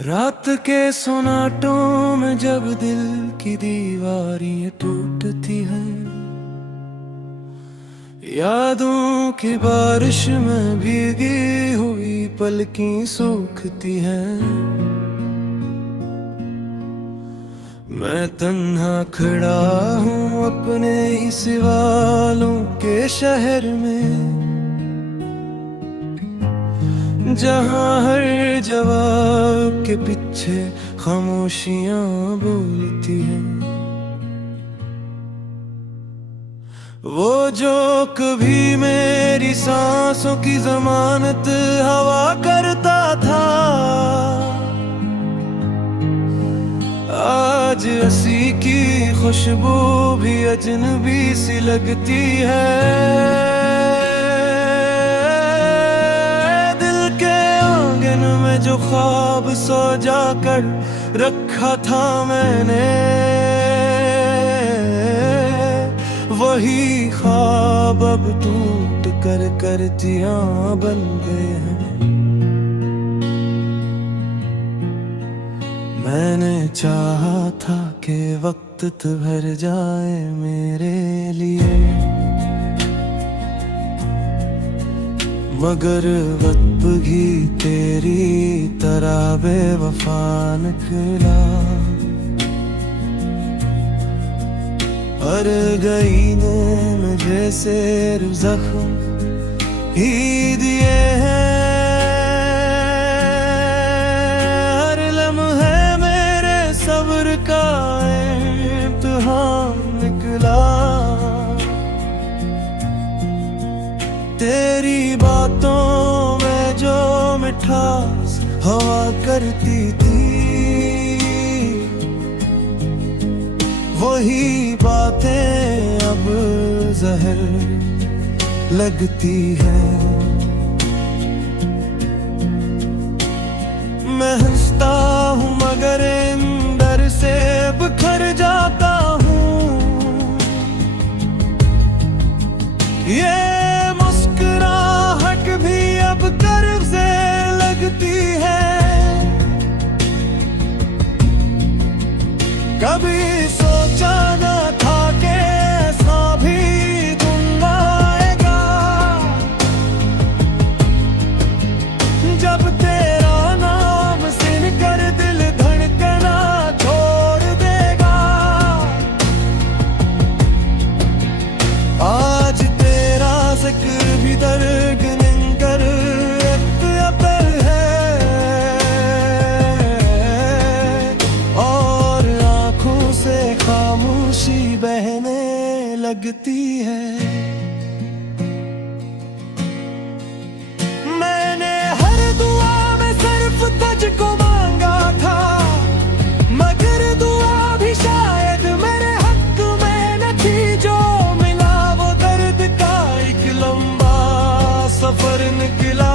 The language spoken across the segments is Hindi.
रात के सोनाटों में जब दिल की दीवारें टूटती हैं, यादों की बारिश में भीगी हुई पलकें सूखती हैं। मैं तन्हा खड़ा हूँ अपने ही सवालों के शहर में, जहाँ हर जवाब के पीछे खामोशियाँ बोलती हैं। वो जो कभी मेरी सांसों की जमानत हवा करता था, आज हंसी की खुशबू भी अजनबी सी लगती है। जो ख्वाब सजा कर रखा था मैंने, वही ख्वाब अब टूट कर करतियां बन गए हैं। मैंने चाहा था कि वक्त भर जाए मेरे लिए, मगर वक्त भी तेरी तरह बेवफा निकला। हर गई ने मुझे सिर्फ जख्म ही दिए हैं। हर लम्हे मेरे सब्र का इम्तिहान निकला। तेरी बातों में जो मिठास हवा करती थी, वही बातें अब जहर लगती है। मैं हंसता हूँ मगर अंदर से बिखर जाता हूँ। ये मुस्कुराहट भी अब कर्ज से लगती है। कभी सोचा न था कि ऐसा भी दिन आएगा, जब तेरा नाम सुनकर दिल धड़कना छोड़ देगा। आज तेरा जिक्र भी दर्द निकर अतर है, और आंखों से खामोशी बहने लगती है। मैंने हर दुआ में सिर्फ तुझको मांगा था, मगर दुआ भी शायद मेरे हक में न थी। जो मिला वो दर्द का एक लंबा सफर निकला,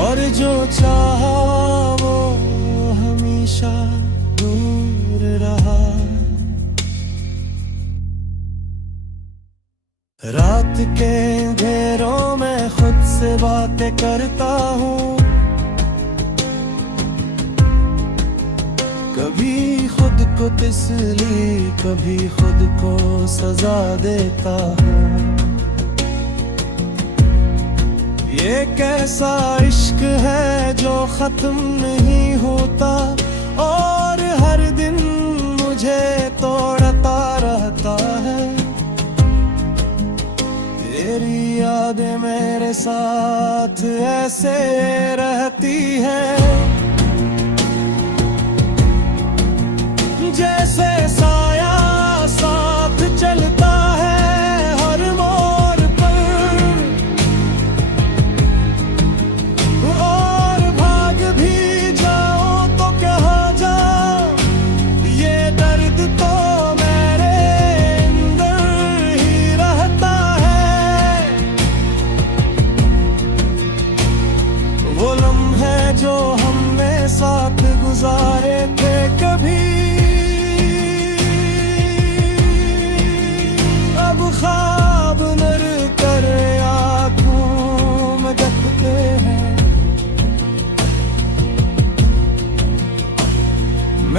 और जो चाहा वो हमेशा दूर रहा। रात के अंधेरों में खुद से बातें करता हूँ, कभी खुद को तसल्ली कभी खुद को सजा देता हूँ। ये कैसा इश्क है जो खत्म नहीं होता, और हर दिन मुझे तोड़ता रहता है। तेरी यादें मेरे साथ ऐसे रहती हैं, जैसे साया साथ चलता है हर मोड़ पर। और भाग भी जाओ तो कहाँ जाओ, ये दर्द तो मेरे अंदर ही रहता है। वो लम्हे जो हमने साथ गुजारे थे कभी, अब ख्वाब नर कर आँखों में दबते हैं।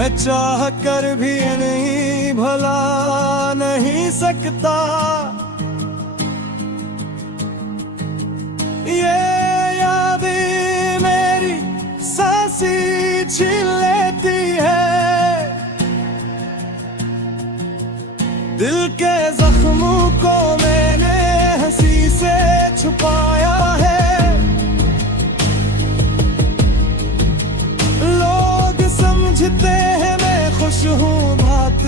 मैं चाह कर भी नहीं भुला नहीं सकता। ये यादें मेरी सांसी छीन लेती है, दिल के जख्मों को मैंने हंसी से छुपाया है। लोग समझते हैं मैं खुश हूँ बात,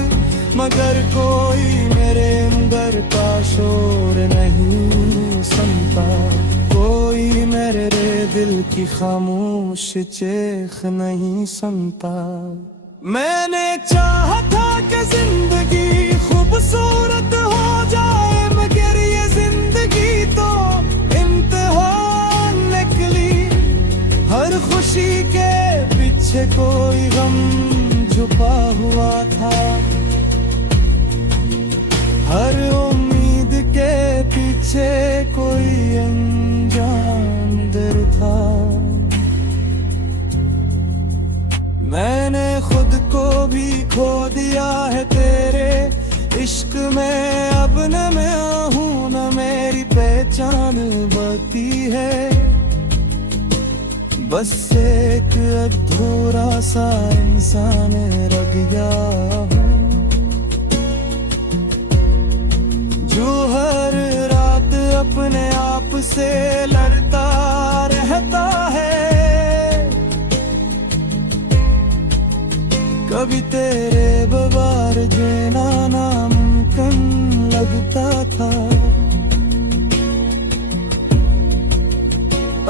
मगर कोई मेरे अंदर का शोर नहीं सुनता। कोई मेरे दिल की खामोश चीख नहीं सुनता। मैंने चाहा था कि जिंदगी खूबसूरत हो जाए, मगर ये जिंदगी तो इम्तिहान निकली। हर खुशी के पीछे कोई गम छुपा हुआ था, हर उम्मीद के पीछे कोई अनजान दर्द था। मैंने खुद को भी खो दिया है तेरे इश्क में, अब न मैं हूँ न मेरी पहचान बची है। बस एक अधूरा सा इंसान रह गया हूँ, जो हर रात अपने आप से लड़ता रहता है। कभी तेरे बगैर जीना नामुमकिन लगता था,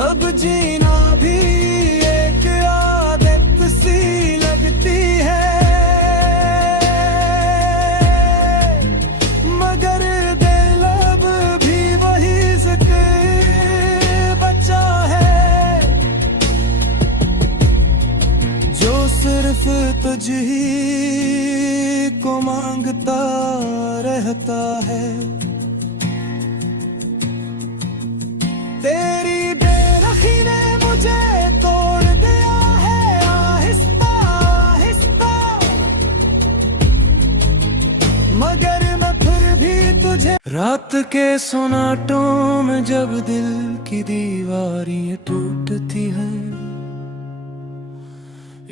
अब जीना भी एक आदत सी लगती है। मगर दिल अब भी वही जिक्र बचा है, जो सिर्फ तुझ ही को मांगता रहता है। तेरी बेरखी ने मुझे तोड़ दिया है आहिस्ता आहिस्ता, मगर मैं फिर भी तुझे। रात के सोनाटों में जब दिल की दीवारें टूटती हैं,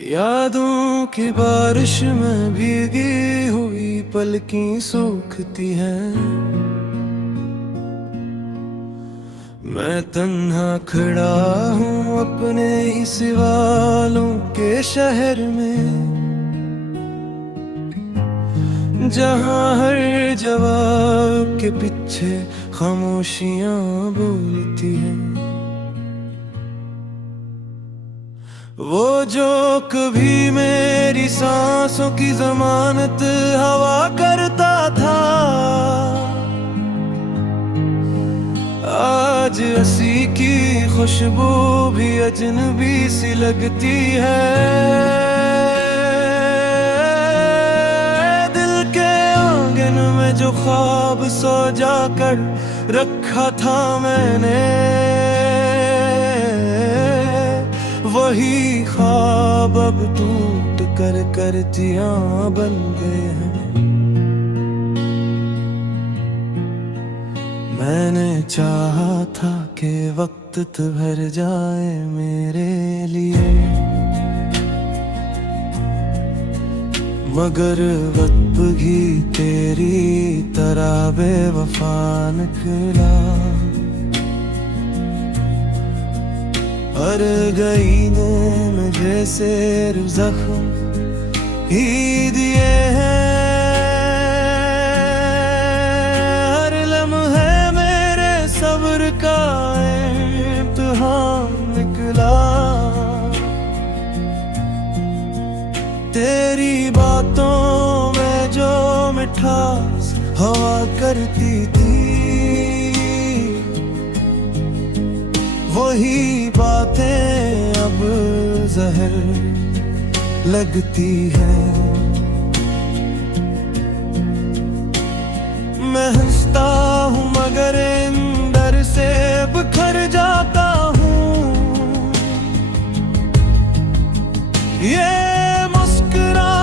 यादों की बारिश में भीगी हुई पलकें सूखती हैं। मैं तन्हा खड़ा हूँ अपने ही सवालों के शहर में, जहाँ हर जवाब के पीछे खामोशियाँ बोलती हैं। वो जो कभी मेरी सांसों की जमानत हवा करता था, आज हंसी की खुशबू भी अजनबी सी लगती है। दिल के आंगन में जो ख्वाब सजा कर रखा था मैंने, वही ख्वाब अब टूट कर करतियां बन गए हैं। मैंने चाहा था कि वक्त भर जाए मेरे लिए, मगर वक्त भी तेरी तरह बेवफा निकला। हर गई ने मुझे सिर्फ जख्म ही दिए हैं, हर लम्हे मेरे सब्र का इम्तिहान निकला। तेरी बातों में जो मिठास हवा करती थी, वही बातें अब जहर लगती है। मैं हंसता हूँ मगर अंदर से बिखर जाता हूँ। ये मुस्कुरा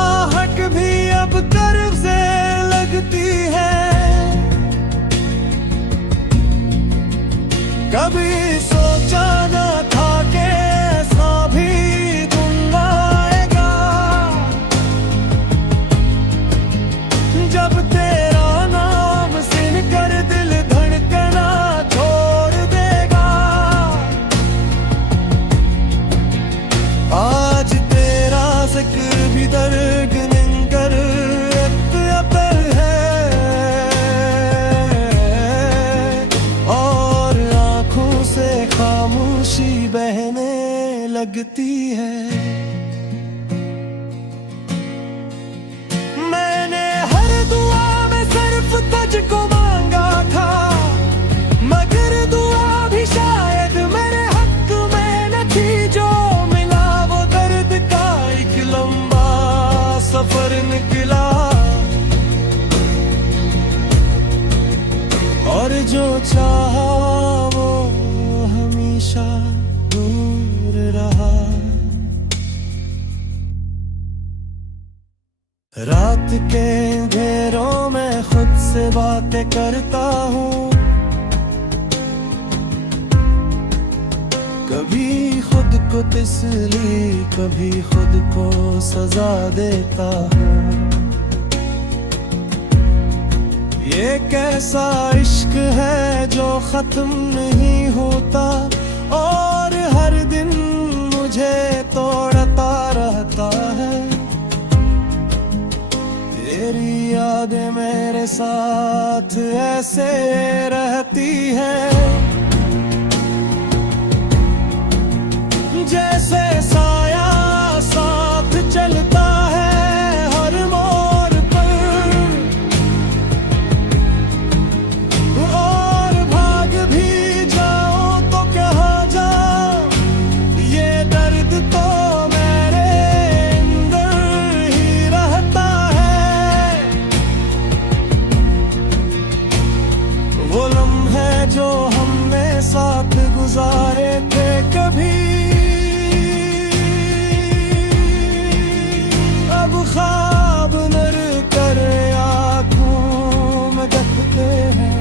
कहने लगती है। मैंने हर दुआ में सिर्फ तुझको मांगा था, मगर दुआ भी शायद मेरे हक में न थी। जो मिला वो दर्द का एक लंबा सफर निकला, और जो चाहा वो हमेशा दूर रहा। रात के अंधेरों में खुद से बातें करता हूँ, कभी खुद को तसल्ली, कभी खुद को सजा देता हूँ। ये कैसा इश्क है जो खत्म नहीं होता, और हर दिन मुझे तोड़ता रहता है। तेरी यादें मेरे साथ ऐसे रहती हैं, जैसे साया साथ चलता है हर मोड़ पर, और भाग भी जाऊं तो कहाँ जाऊं, ये दर्द तो मेरे अंदर ही रहता है। वो लम्हे जो हमने साथ गुजारे थे, कभी ख्वाब नर कर आँखों में देखते हैं।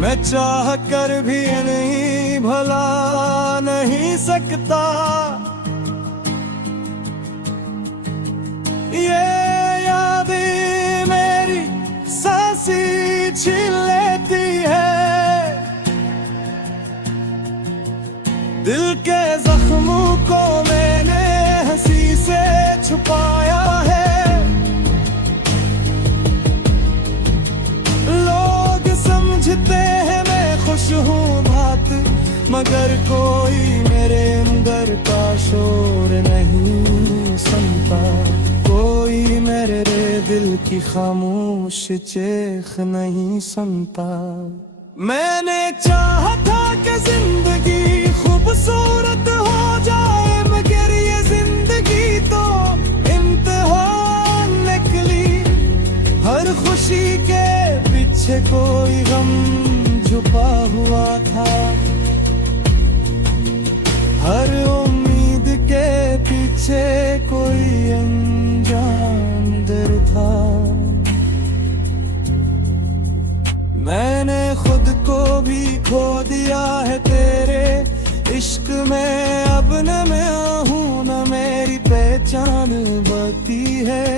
मैं चाह कर भी नहीं भला नहीं सकता, ये यादें मेरी सांसें छीन लेती है। दिल के जख्मों को मैंने हंसी से छुपाया है, लोग समझते हैं मैं खुश हूँ बात, मगर कोई मेरे अंदर का शोर नहीं सुनता। कोई मेरे दिल की खामोश चीख नहीं सुनता। मैंने चाहा था कि जिंदगी खूबसूरत हो जाए, मगर ये जिंदगी तो इम्तिहान निकली। हर खुशी के पीछे कोई गम छुपा हुआ था, हर उम्मीद के पीछे कोई अनजान दर्द था। मैंने खुद को भी खो दिया है तेरे इश्क में, अब न मैं हूँ न मेरी पहचान बची है।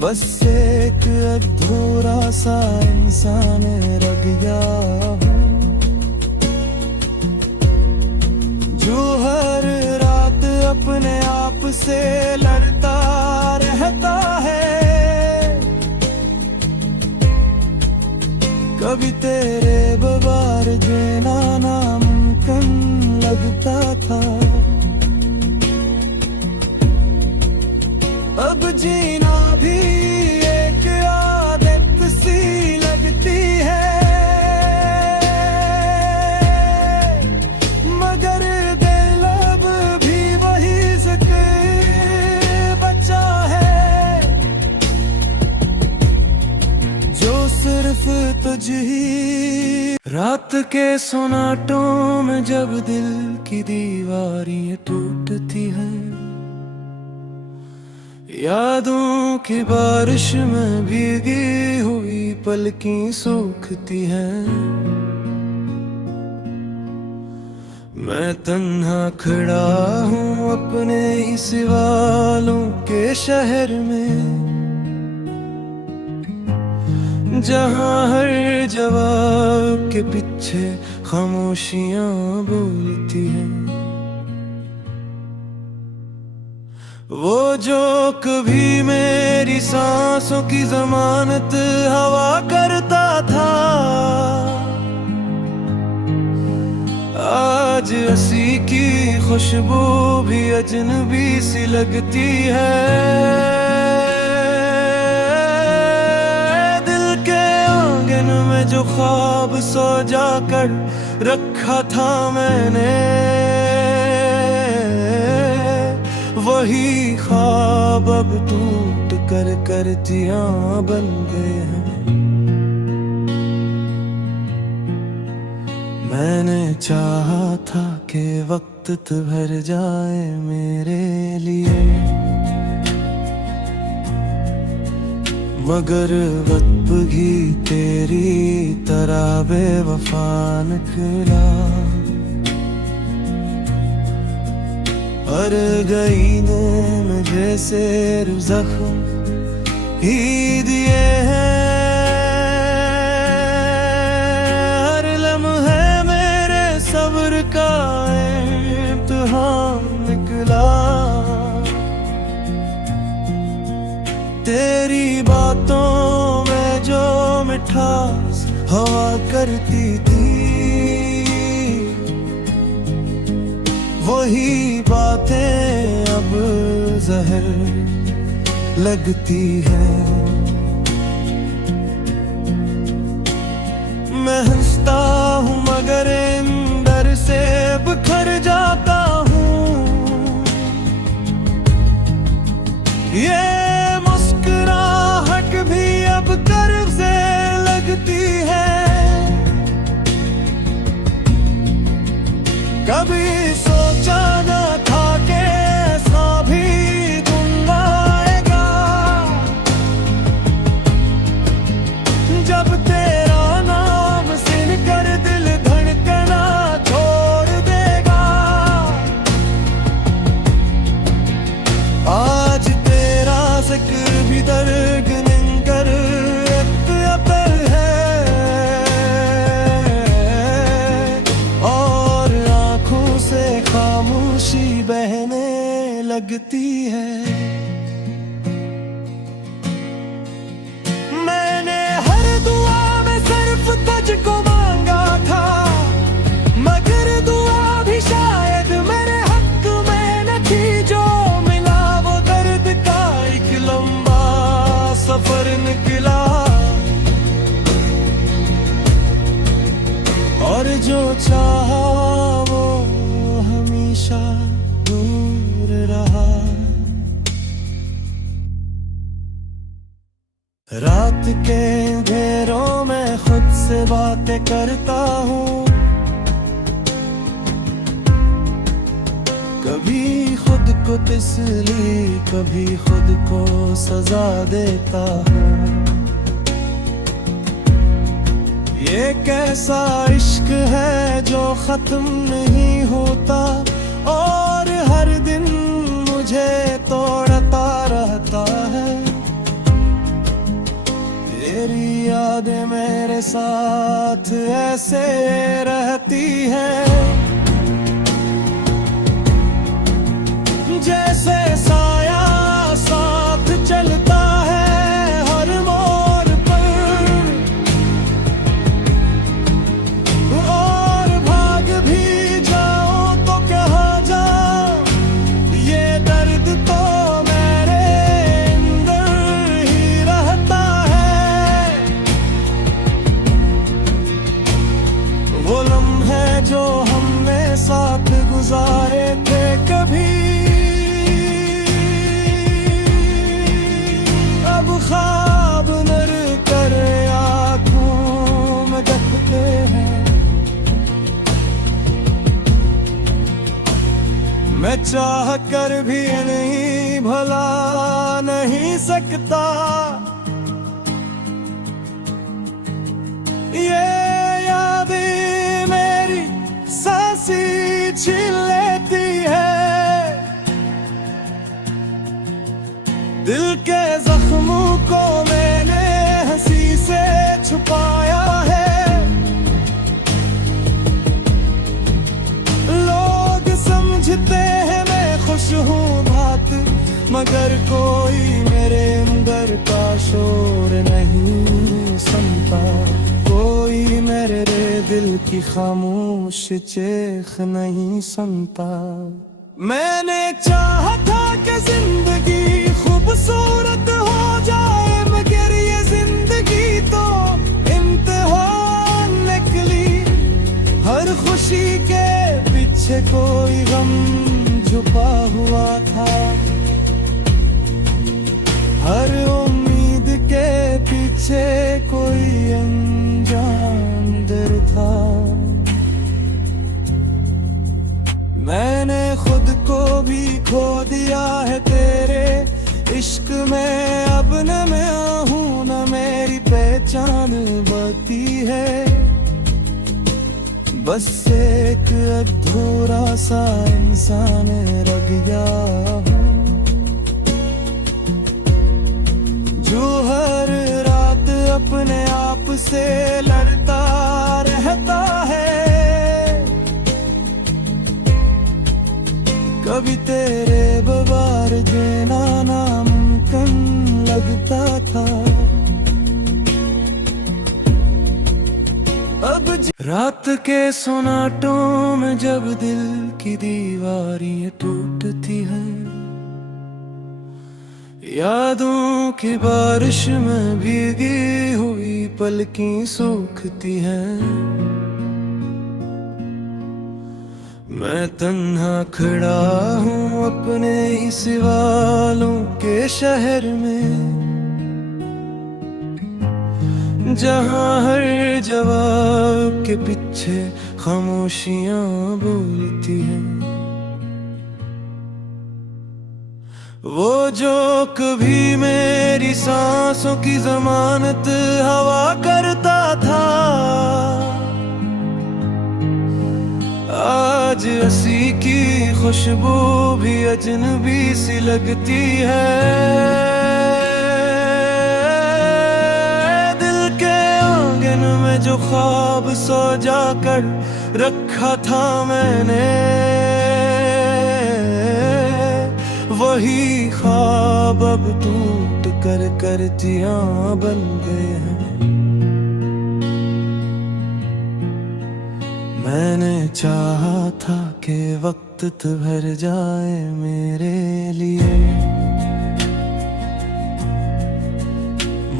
बस एक अधूरा सा इंसान रह गया हूँ, जो हर रात अपने आप से लड़ता रहता है। कभी तेरे बगैर जीना नामुमकिन लगता था, अब जीना भी एक आदत सी लगती है। मगर दिल अब भी वही जिक्र बचा है, जो सिर्फ तुझ ही। रात के सोनाटों में जब दिल की दीवारें टूटती हैं, यादों की बारिश में भीगी हुई पलकें सूखती हैं। मैं तन्हा खड़ा हूँ अपने ही सवालों के शहर में, जहाँ हर जवाब के पीछे खामोशियाँ बोलती हैं। वो जो कभी मेरी सांसों की जमानत हवा करता था। आज हंसी की खुशबू भी अजनबी सी लगती है। दिल के आंगन में जो ख्वाब सजा कर रखा था मैंने, वही ख्वाब अब टूट कर करतियां बन गए हैं। मैंने चाहा था कि वक्त भर जाए मेरे लिए, मगर वक्त भी तेरी तरह बेवफा निकला। और गई ने मुझे सिर्फ जख्म ही दिए हैं। हर लम्हे मेरे सब्र का इम्तिहान निकला। तेरी बातों में जो मिठास हवा करती थी, वही बातें अब जहर लगती है। मैं हंसता हूँ मगर अंदर से बिखर जाता हूँ। ये मुस्कुराहट भी अब कर्ज से लगती है। कभी सोचा न था कि ऐसा भी दिन आएगा, जब तेरा नाम सुनकर दिल धड़कना छोड़ देगा। आज तेरा जिक्र भी दर्द निकर अतर है, और आंखों से खामोशी बहने लगती है। मैंने हर दुआ में सिर्फ तुझको मांगा था, मगर दुआ भी शायद मेरे हक में न थी। जो मिला वो दर्द का एक लंबा सफर निकला, और जो चाहा वो हमेशा दूर रहा। रात के अंधेरों में खुद से बातें करता हूँ, कभी खुद को तसल्ली कभी खुद को सजा देता हूँ। ये कैसा इश्क है जो खत्म नहीं होता, और हर दिन मुझे तोड़ता रहता है। तेरी यादें मेरे साथ ऐसे रहती हैं, जैसे साया साथ चलता है हर मोड़ पर। और भाग भी जाऊं तो कहाँ जाऊं, ये दर्द तो मेरे अंदर ही रहता है। वो लम्हे जो हमने साथ गुजारे थे, कभी ख्वाब नर कर आँखों में दबते हैं। मैं चाह कर भी नहीं भुला नहीं सकता, ये यादें मेरी सांसें छीन लेती है। दिल के जख्मों को मैंने हंसी से छुपाया है। लोग समझते हैं मैं खुश हूँ बात, मगर कोई मेरे अंदर का शोर नहीं सुनता। की खामोश चेख नहीं सुनता। मैंने चाहा था कि जिंदगी खूबसूरत हो जाए, मगर ये जिंदगी तो इम्तिहान निकली। हर खुशी के पीछे कोई गम छुपा हुआ था, हर उम्मीद के पीछे कोई अनजान दर्द था। मैंने खुद को भी खो दिया है तेरे इश्क में, अब न मैं हूँ न मेरी पहचान बची है। बस एक अधूरा सा इंसान रह गया हूँ, जो हर रात अपने आप से लड़ता रहता है। कभी तेरे बवार देना नामुमकिन लगता था, अब रात के सोनाटों में जब दिल की दीवारें टूटती हैं, यादों की बारिश में भीगी हुई पलकें सूखती हैं। मैं तन्हा खड़ा हूँ अपने ही सवालों के शहर में, जहाँ हर जवाब के पीछे खामोशियाँ बोलती हैं। वो जो कभी मेरी सांसों की जमानत हवा करता था, आज हंसी की खुशबू भी अजनबी सी लगती है। दिल के आंगन में जो ख्वाब सजा कर रखा था मैंने, वही ख्वाब अब टूट कर करतियां बन गए हैं। मैंने चाहा था कि वक्त भर जाए मेरे लिए,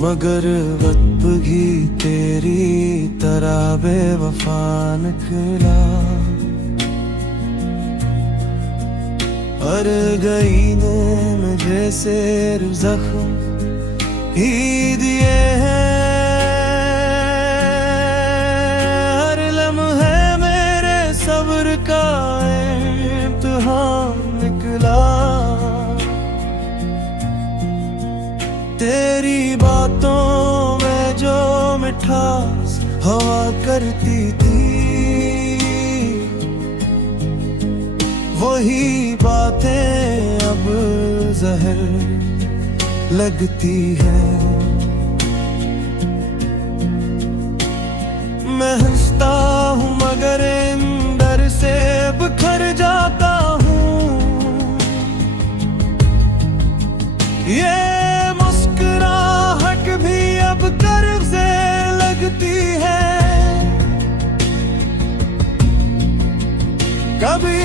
मगर वक्त भी तेरी तरह बेवफा निकला। हर गई ने मुझे सिर जख्म ही दिए हैं, हर लम्हे मेरे सब्र का इम्तिहान निकला। तेरी बातों में जो मिठास हवा करती थी, वही बातें अब जहर लगती है। मैं हंसता हूँ मगर अंदर से बिखर जाता हूँ, ये मुस्कुराहट भी अब कर्ज से लगती है। कभी